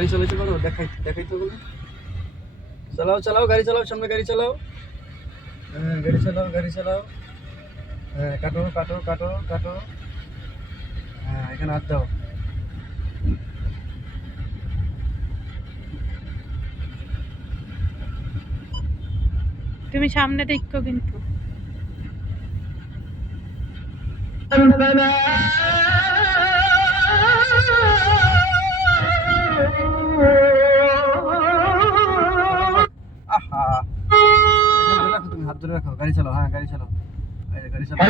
গাড়ি চালাইতে পারো? দেখাই দেখাই তো বলে। চালাও চালাও, গাড়ি চালাও, সামনে গাড়ি চালাও। হ্যাঁ, গাড়ি চালাও, গাড়ি চালাও। হ্যাঁ, কাটো কাটো কাটো কাটো। হ্যাঁ, এখানে হাত দাও। তুমি সামনে দেখো কিন্তু। আহা, এখানে ধরে রাখো, তুমি হাত ধরে রাখো, গাড়ি চালাও। হ্যাঁ, গাড়ি চালাও। এই যে গাড়ি চালাও।